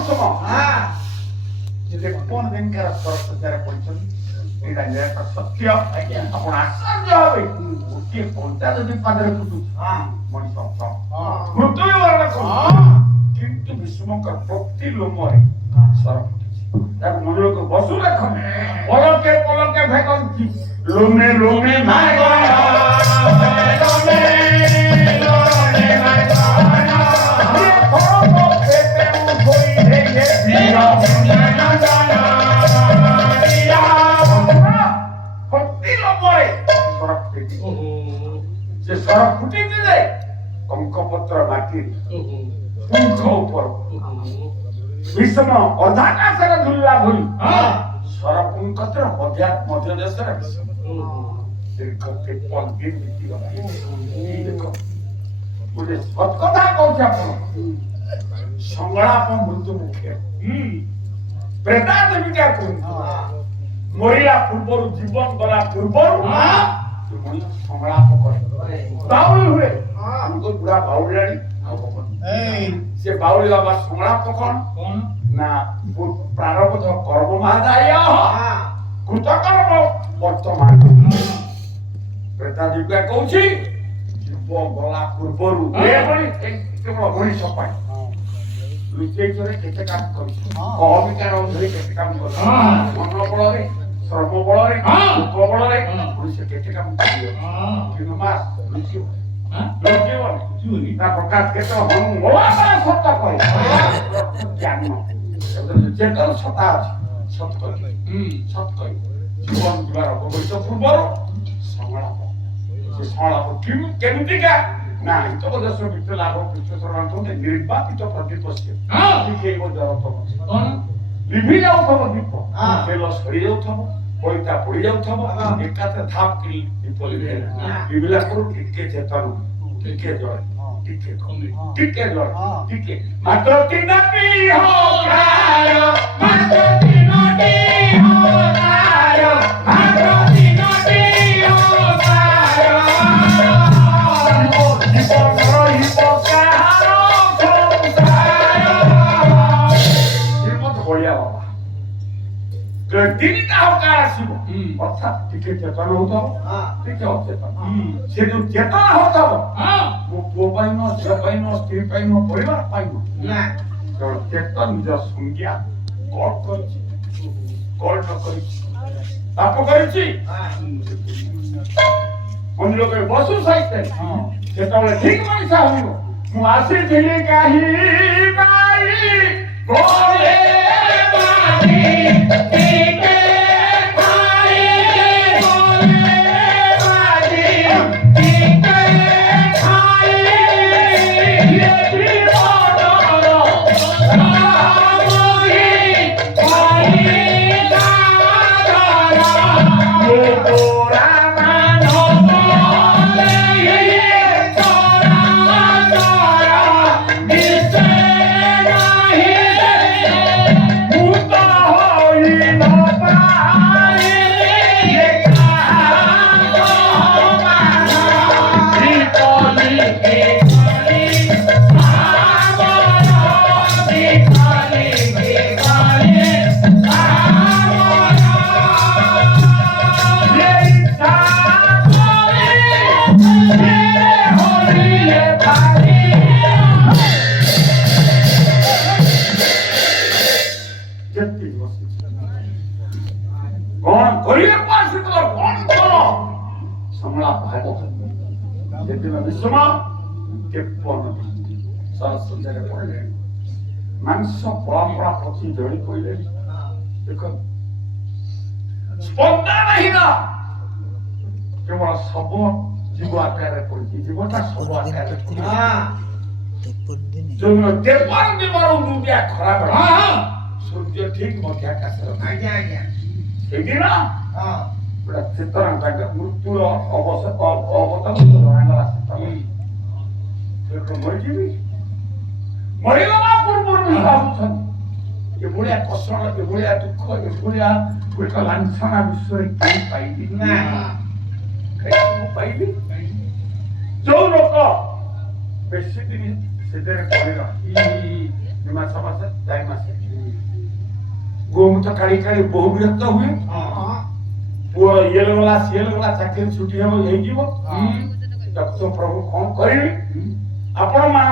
ବିଷମ ଯେ କୋଣ ଦିନକାର ସରସ୍ୱତୀରେ ପଡ଼ିଛନ୍ତି ଏଇଟା ନିରାଟ ସତ୍ୟ ଆପଣ ଆଶ୍ଚର୍ଯ୍ୟ ହେବେ ଗୋଟିଏ କଣ୍ଟା ଯଦି ପାଦରେ ଫୁଟୁଛି ମଣିଷ ମୃତ୍ୟୁ ବରଣ କରୁଛି କିନ୍ତୁ ବିଷମଙ୍କର ପ୍ରତି ଲୋମରେ ସର ଫୁଟିଛି ତାକୁ ମନକୁ ବସୁ ଲେଖ ପଲକେ ପଲକେ ଭେକନ୍ତି ଲୋମେ ଲୋମେ ଭାଗ ସେ ସର ଫୁଟିଛି ଯେ କଙ୍କପତ୍ର ମାଟି ପୁଙ୍ଖ ଉପର ବିଷମ ଅଧାକାଶରେ ଝୁଲିଲା ଭଳି ସର ପୁଙ୍କତ୍ର ମଧ୍ୟ ଦେଶରେ ଦୀର୍ଘ 53 ଦିନ ବିତିଗଲା ଗୋଟେ ସତ କଥା କହୁଛି ଆପଣ ସଂଳାପ ମୃତ୍ୟୁ ମୁଖେ ପ୍ରେତାଦେବୀକା କୁହନ୍ତୁ ମରିଲା ପୂର୍ବରୁ ଜୀବନ ଗଲା ପୂର୍ବରୁ ମଣିଷ ସଂଳାପ କରେ ବାଉଳି ହୁଏ ଆମକୁ ବୁଢା ବାଉଳିଆଣି ସେ ବାଉଳି ବାବା ସଂଳାପ କଣ ନା ପ୍ରାରବ୍ଧ କର୍ମ ମହାଦାୟ କୃତକର୍ମ ବର୍ତ୍ତମାନ ପ୍ରେତାଦେବୀକା କହୁଛି ଜୀବ ଗଲା ପୂର୍ବରୁ ଏଭଳି କେବଳ ମଣିଷ ପାଇଁ ଲୁଚେଇଚରେ କେତେ କାମ କରିଛି କବିକାର ଧରି କେତେ କାମ କରିଛି ମନ ବଳରେ ଶ୍ରମ ବଳରେ ଲୋକ ବଳରେ ମଣିଷ କେତେ କାମ କରିବ କିନ୍ତୁ ମା ଲୁଚିବ ନା ପ୍ରକାଶ କେତେ ସତ କରେ ଜ୍ଞାନ ଚେତନ ସତା ଅଛି ସତ କହି ଜୀବନ ଯିବାର ଭବିଷ୍ୟ ପୂର୍ବରୁ ସଂଳାପ ସେ ସଂଳାପ କେମିତିକା ନା ହିତବ ଦେଶ ଭିତରେ ଲାଭ କୃଷ୍ଣ ଶରଣ ନିର୍ବାଚିତ ପ୍ରତିପକ୍ଷ ଲିଭି ଯାଉଥିବ ଦୀପ ତେଲ ସରି ଯାଉଥିବ ପଇତା ପୋଡ଼ି ଯାଉଥିବ ଏକାଥରେ ଧାପ ଦୀପ ଲିଭିଲା କରୁ ଟିକେ ଚେତନ ଟିକେ ଜଳେ ଟିକେ ଜଳେ ଟିକେ ମାତ୍ର ତିନୋଟି ତିନିଟା ହକାର ଆସିବ ଅର୍ଥାତ୍ ଟିକେ ଚେତନ ହଉଥିବ ଟିକେ ଅଚେତନ ସେ ଯୋଉ ଚେତନ ହଉଥିବ ମୋ ପୁଅ ପାଇଁ ନୁହଁ ଝିଅ ପାଇଁ ନୁହଁ ସ୍ତ୍ରୀ ପାଇଁ ନୁହଁ ପରିବାର ପାଇଁ ନୁହଁ ଚେତନ ନିଜ ସଂଜ୍ଞା କଣ କରିଛି କଣ ନ କରିଛି ପାପ କରିଛି ମନ୍ଦିର ବସୁ ସାହିତ୍ୟ ସେତେବେଳେ ଠିକ ମଣିଷ ହବ ମୁଁ ଆସିଥିଲି କାହିଁ ମାଂସ ପଳାପଳା ପ୍ରତି ଜଳି କହିଲେ ଦେଖ ସ୍ପନ୍ଦନହୀନ କେବଳ ଶବ ଜୀବ ଆକାରରେ ପଡିଛି ଜୀବଟା ଶବ ଆକାରରେ ଯୋଉ ତେପନ ଦିନର ଦୁନିଆ ଖରାପ ସୂର୍ଯ୍ୟ ଠିକ ମଧ୍ୟ ଆକାଶରେ ସେଇଦିନ ପୁରା ଚେତନା ତାଙ୍କ ମୃତ୍ୟୁର ଅବତାର ମରିଯିବି ମରିଗଲା ପୂର୍ବରୁ ଭାବୁଛନ୍ତି ଏଭଳିଆ କଷଣ ଏଭଳିଆ ଦୁଃଖ ଏଭଳିଆ ଗୋଟେ ଲାଞ୍ଛନା ବିଷୟରେ କେହି ପାଇବି ପାଇବି ଯୋଉ ଲୋକ ବେଶୀ ଦିନ ସେଥିରେ ପଡି ରହି ମାସ ମାସ 4 ମାସ ଗୋମୂତ୍ର କାଢି କାଢି ବହୁ ବିରକ୍ତ ହୁଏ। ପୁଅ ଇଏ ଗଲା ସିଏ ଗଲା ଚାକିରି ଛୁଟି ହେବ ହେଇଯିବ। ତାକୁ ତ ପ୍ରଭୁ କଣ କରିବି ଆପଣ ମାନ